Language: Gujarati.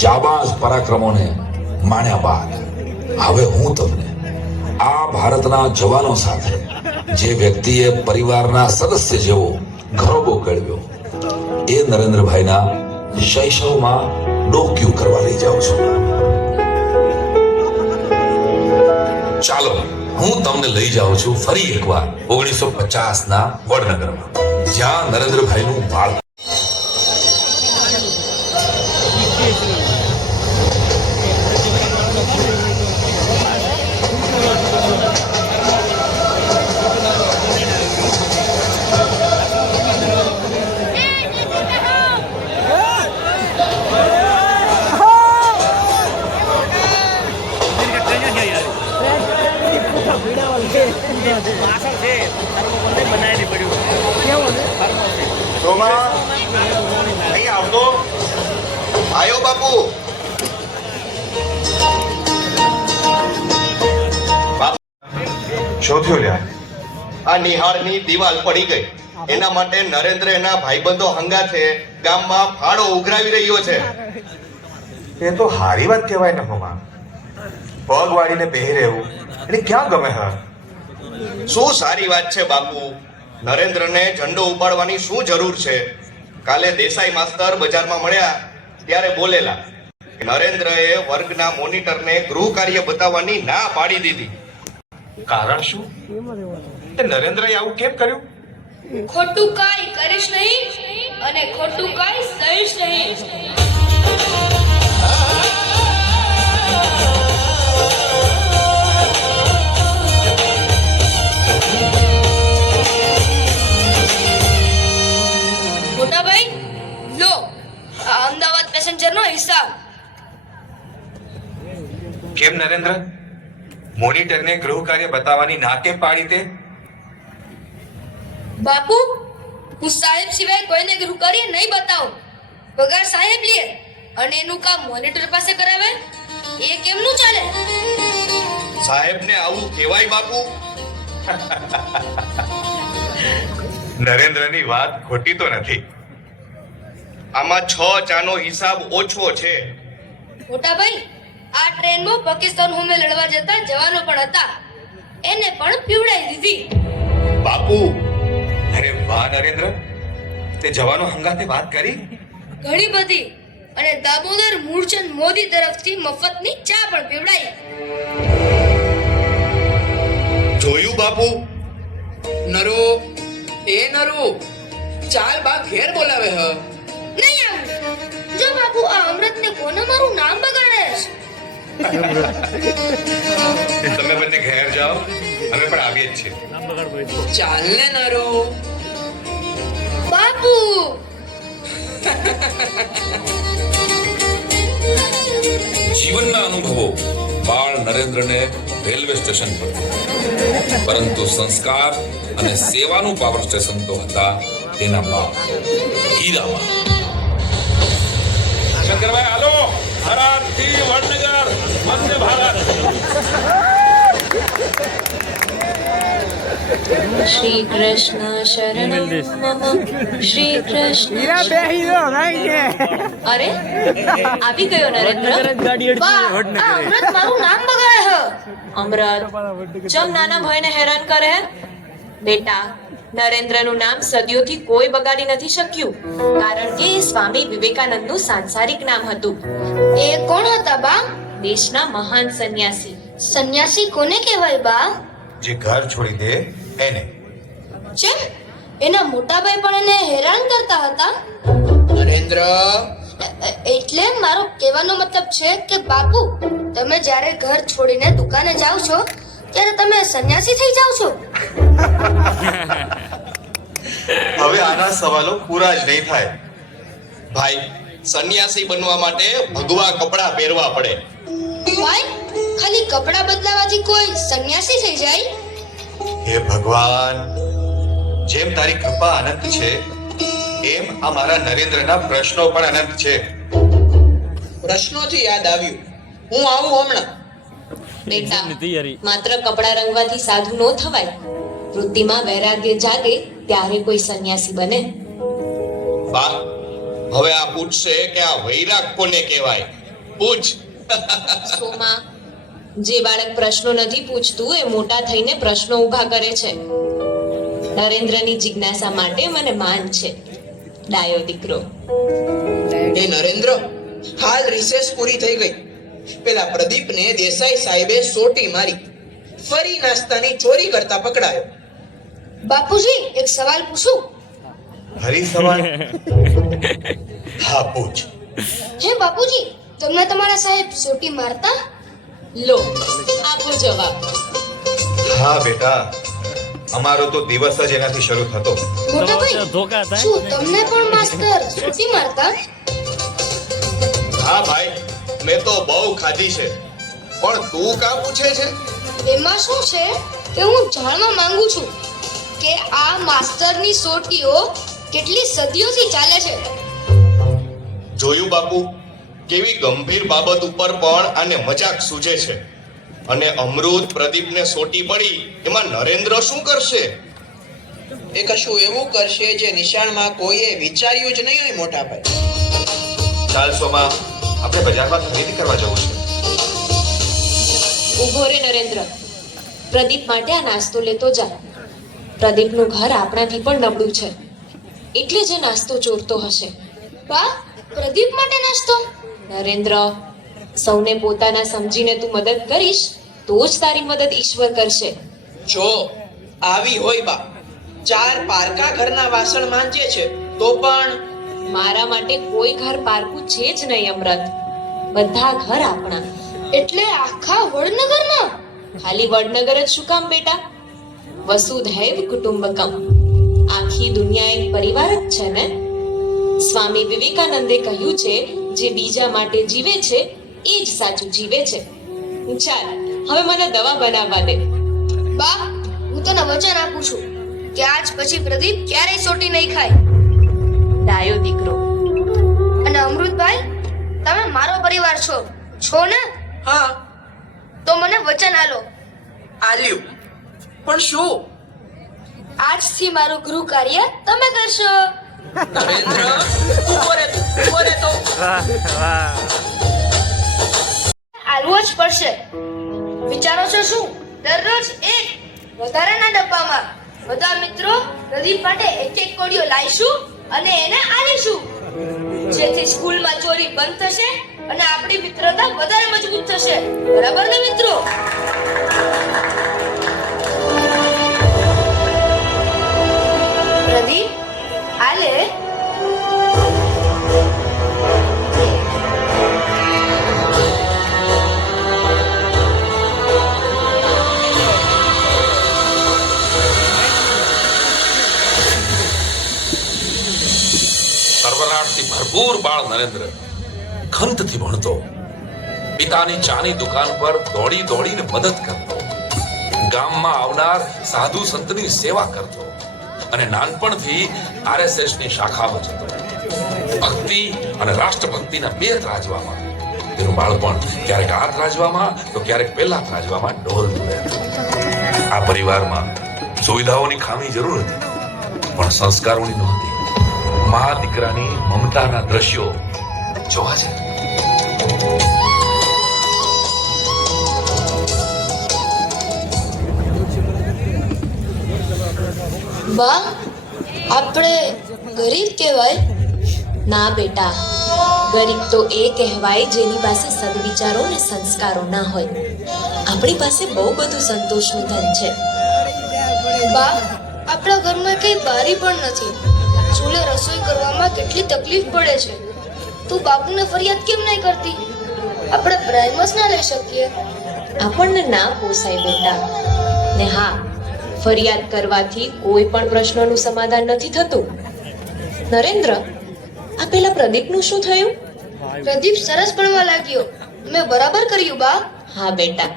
જાબાઝ પરાક્રમોને માણ્યા બાદ હવે હું તમને આ ભારતના જવાનો સાથે જે વ્યક્તિએ પરિવારના સદસ્ય જેવો ઘરોબો કેળવ્યો એ નરેન્દ્રભાઈના શૈશવમાં ડોક્યુ કરવા લઈ જાઉં છું. ચાલો હું તમને લઈ જાઉં છું ફરી એકવાર 1950 ના વડનગરમાં, જ્યાં નરેન્દ્રભાઈનું બાળ આયો બાપુ. શું થયું લ્યા? આ નિહાળની દિવાલ પડી ગઈ, એના માટે નરેન્દ્ર એના ભાઈબંધો હંગાથે ગામમાં ફાળો ઉઘરાવી રહ્યો છે. એ તો હારી વાત કહેવાય ને હોમાં. પગ વાળીને બેહી રહેવું એટલે ક્યાં ગમે હા? શું સારી વાત છે બાપુ. નરેન્દ્રને ઝંડો ઉપાડવાની શું જરૂર છે? કાલે દેસાઈ માસ્તર બજારમાં મળ્યા ત્યારે બોલેલા કે નરેન્દ્રએ વર્ગના મોનિટરને ગૃહ કાર્ય બતાવવાની ના પાડી દીધી. કારણ શું? તે નરેન્દ્રએ આવું કેમ કર્યું? ખોટું કાઈ કરીશ નહીં અને ખોટું કાઈ સહીશ નહીં. મોટા ભાઈ લો આ અમદાવાદ પેસેન્જરનો હિસાબ. કેમ નરેન્દ્ર મોનિટરને ગૃહ કાર્ય બતાવવાની ના કેમ પાડી તે? બાપુ હું સાહેબ સિવાય કોઈને ગૃહ કાર્ય નહીં બતાવું. પગાર સાહેબ લે અને એનું કામ મોનિટર પાસે કરાવે, એ કેમનું ચાલે? સાહેબને આવું કહેવાય બાપુ? નરેન્દ્રની વાત ખોટી તો નથી. આમાં 6 ચાનો હિસાબ ઓછો છે. મોટા ભાઈ આ ટ્રેનમાં પાકિસ્તાન સામે લડવા જતા જવાનો પણ હતા, એને પણ પીવડાઈ દીધી. બાપુ અરે વાહ નરેન્દ્ર, તે જવાનો હંગાતે વાત કરી? ઘણી બધી, અને દામોદર મૂળચંદ મોદી તરફથી મફતની ચા પણ પીવડાઈ. જોયું બાપુ? નરુ એ નરુ ચાલ બા ઘેર બોલાવે હ. નહીં આવું. જો બાપુ આ અમૃતને કોને મારું નામ બગાડેશ? તમે બંને ઘેર જાઓ, અમે પણ આવીએ જ છીએ. ચાલ ને નરુ. બાપુ જીવનના અનુભવો બાળ નરેન્દ્રને રેલવે સ્ટેશન પર, પરંતુ સંસ્કાર અને સેવાનું પાવર સ્ટેશન તો હતા તેના બાપ હીરામાં. શંકરભાઈ હાલો, થરાદથી વડનગર વંદે ભારત. શ્રી કૃષ્ણ શરણમ મમ શ્રી કૃષ્ણ. અરે આવી ગયો નરેન્દ્ર. બા આ અમૃત મારું નામ બગાડે હ. અમરત ચમ નાના ભાઈને હેરાન કરે હે? બેટા નરેન્દ્રનું નામ સદીઓથી કોઈ બગાડી નથી શક્યું, કારણ કે એ સ્વામી વિવેકાનંદનું સાંસારિક નામ હતું. એ કોણ હતા બા? દેશના મહાન સંન્યાસી. સંન્યાસી કોને કહેવાય બા? જે ઘર છોડી દે એને. ચેમ એના મોટા ભાઈ પણ એને હેરાન કરતા હતા? નરેન્દ્ર એટલે મારો કહેવાનો મતલબ છે કે બાપુ તમે જ્યારે ઘર છોડીને દુકાને જાઓ છો ત્યારે તમે સંન્યાસી થઈ જાઓ છો. હવે આના સવાલો પૂરા જ નહીં થાય. ભાઈ, સંન્યાસી બનવા માટે ભગવા કપડાં પહેરવા પડે. ભાઈ ખાલી કપડાં બદલાવાથી કોઈ સંન્યાસી થઈ જાય? હે ભગવાન, જેમ તારી કૃપા અનંત છે એમ આ મારા નરેન્દ્રના પ્રશ્નો પણ અનંત છે. પ્રશ્નોથી યાદ આવ્યું, હું આવું હમણાં. બેટા માત્ર કપડા રંગવાથી સાધુ નો થવાય. વૃત્તિમાં વૈરાગ્ય જાગે ત્યારે કોઈ સંન્યાસી બને. બા, હવે આ પૂછશે કે આ વૈરાગ કોને કહેવાય? પૂછ. સોમા, જે બાળક પ્રશ્નો નથી પૂછતું એ મોટા થઈને પ્રશ્નો ઊભા કરે છે. નરેન્દ્રની જિજ્ઞાસા માટે મને માન છે. ડાયો દીકરો. એ નરેન્દ્ર, હાલ રિસેસ પૂરી થઈ ગઈ. પેલા પ્રદીપને દેસાઈ સાહેબે સોટી મારી. ફરી નાસ્તાની ચોરી કરતા પકડાયો. બાપુજી એક સવાલ પૂછું? હરી સવાલ? હા, પૂછ. હે બાપુજી, તમને તમારા સાહેબ સોટી મારતા? લો, આપો જવાબ. હા બેટા, અમારો તો દિવસ જ એનાથી શરૂ થતો. મોટા ભાઈ, શું તમને પણ માસ્તર સોટી મારતા? હા ભાઈ, મેં તો બહુ ખાધી છે. પણ તું કાં પૂછે છે? એમાં શું છે કે હું જાણવા માંગુ છું કે આ માસ્તરની સોટીઓ કેટલી સદીઓથી ચાલે છે. જોયું બાપુ, કેવી ગંભીર બાબત ઉપર પણ આને મજાક સૂજે છે. અને અમૃત પ્રદીપને સોટી પડી એમાં નરેન્દ્ર શું કરશે? એ કશું એવું કરશે જે નિશાળમાં કોઈએ વિચાર્યું જ નહીં હોય મોટા ભાઈ. ચાલ સોમા, આપણે બજારમાં ખરીદી કરવા જવું છે. ઊભો રે નરેન્દ્ર. પ્રદીપ માટે આ નાસ્તો લેતો જા. પ્રદીપનું ઘર આપણાથી પણ નબળું છે, એટલે જ એ નાસ્તો ચોરતો હશે. બા, પ્રદીપ માટે નાસ્તો? નરેન્દ્ર, સૌને પોતાના સમજીને તું મદદ કરીશ તો જ તારી મદદ ઈશ્વર કરશે. જો આવી હોય બા, 4 પારકા ઘરના વાસણ માંજે છે તો પણ મારા માટે કોઈ ઘર પારકું છે જ નહીં અમૃત. બધા ઘર આપણા. એટલે આખા વડનગરના? ખાલી વડનગર જ શું કામ બેટા? વસુધૈવ કુટુંબકમ. આખી દુનિયા એક પરિવાર જ છે ને. સ્વામી વિવેકાનંદે કહ્યું છે, જે બીજા માટે જીવે છે એ જ સાચું જીવે છે. ચાલ, હવે મને દવા બનાવવા દે. બા, હું તને વચન આપું છું કે આજ પછી પ્રદીપ ક્યારેય સોટી નહીં ખાય. ડાયો દીકરો. અને અમૃતભાઈ, તમે મારો પરિવાર છો ને? હા, તો મને વચન આલો. આલ્યું. પણ શું? આજથી મારું ગૃહ કાર્ય તમે કરશો. નરેન્દ્ર, ઊભો રે તો. આલવો જ પડશે. વિચારો છો શું? દરરોજ એક વધારાના ડબ્બામાં બધા મિત્રો પ્રદીપ માટે એક કોડિયો લાવીશું અને એને આલીશું, જેથી સ્કૂલમાં ચોરી બંધ થશે અને આપણી મિત્રતા વધારે મજબૂત થશે. બરાબર ને મિત્રો? પ્રદીપ, આલે. સર્વનાશથી ભરપૂર બાળ નરેન્દ્ર ખંતથી ભણતો, પિતાની ચાની દુકાન પર દોડી દોડીને મદદ કરતો, ગામમાં આવનાર સાધુ સંતની સેવા કરતો અને નાનપણથી RSS ની શાખામાં જતો. ભક્તિ અને રાષ્ટ્રભક્તિના બે ત્રાજવામાં તેનું બાળપણ ક્યારેક આ ત્રાજવામાં તો ક્યારેક પેલા ત્રાજવામાં ડોલતું રહેતું. આ પરિવારમાં સુવિધાઓની ખામી જરૂર હતી, પણ સંસ્કારોની નહોતી. મા દીકરાની મમતાના દ્રશ્યો જોવા છે. બા, આપણે ગરીબ કહેવાય? ના બેટા, ગરીબ તો એ કહેવાય જેની પાસે સદવિચારો ને સંસ્કારો ના હોય. આપણી પાસે બહુ બધું સંતોષનું ધન છે. બા, આપણા ઘરમાં કઈ બારી પણ નથી. ચૂલે રસોઈ કરવામાં કેટલી તકલીફ પડે છે. તું બાપુને ફરિયાદ કેમ નહીં કરતી? આપણે પ્રાઇમસ ના લઈ શકીએ? આપણને ના પોસાય બેટા. ને હા, ફરિયાદ કરવાથી કોઈ પણ પ્રશ્નનું સમાધાન નથી થતું. નરેન્દ્ર, આ પેલા પ્રદીપનું શું થયું? પ્રદીપ સરસ ભણવા લાગ્યો. મેં બરાબર કર્યું બા. હા બેટા,